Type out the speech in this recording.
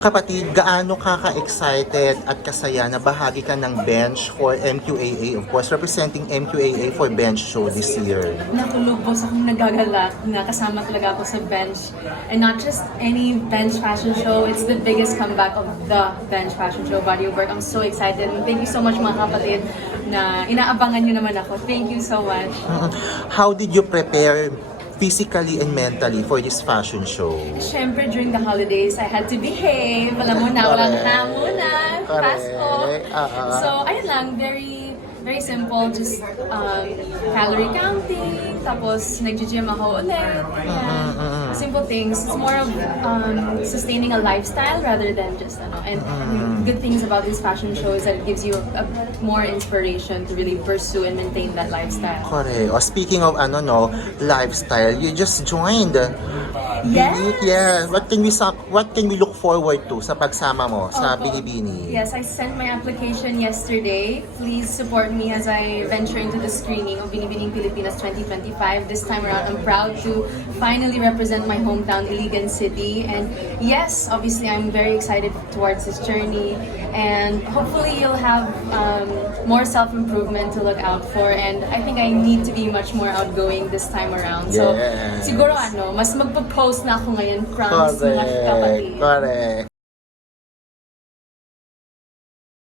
Kapatid, gaano ka ka-excited at kasaya na bahagi ka ng bench for MQAA, of course, representing MQAA for bench show this year? Nakulubos akong nagagalak na kasama talaga ako sa bench. And not just any bench fashion show, it's the biggest comeback of the bench fashion show, Body of Work. I'm so excited. And thank you so much mga kapatid na inaabangan nyo naman ako. Thank you so much. How did you prepare physically and mentally for this fashion show? Siyempre, during the holidays, I had to behave. Alam mo na, walang hamunan, Pasko. So, ayun lang, very simple, just calorie counting, tapos nag-gym ako ulit. Simple things. It's more of sustaining a lifestyle rather than just and good things about this fashion show is that it gives you a more inspiration to really pursue and maintain that lifestyle. Correct. O speaking of lifestyle, you just joined. Yes. Yeah. What can we look forward to sa pagsama mo sa Binibini? Yes, I sent my application yesterday. Please support me as I venture into the screening of Binibining Pilipinas 2025. This time around, I'm proud to finally represent my hometown, Iligan City. And yes, obviously, I'm very excited towards this journey. And hopefully, you'll have more self-improvement to look out for. And I think I need to be much more outgoing this time around. So, Yes. siguro mas magpo-post na ako ngayon, promise mga kapatid. Correct.